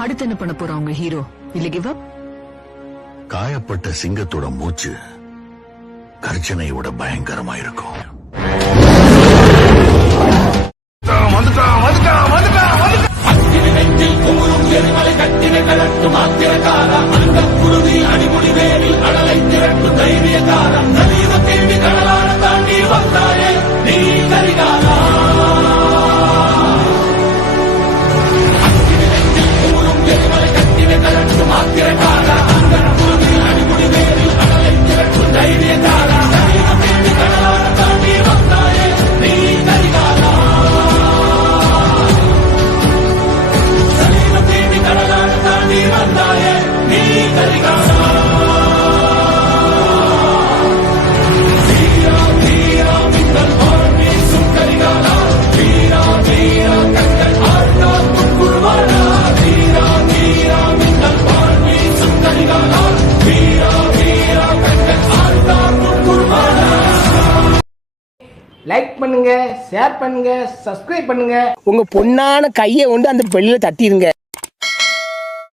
அடுத்து என்ன பண்ண போறோம் உங்க ஹீரோ? இல்ல கிவ் அப்? காயப்பட்ட சிங்கத்தோட மூச்சு கர்ஜனையோட பயங்கரமா இருக்கும். லைக் பண்ணுங்க, ஷேர் பண்ணுங்க, சப்ஸ்கிரைப் பண்ணுங்க. உங்க பொண்ணான கையை கொண்டு அந்த பெல்லில தட்டிடுங்க.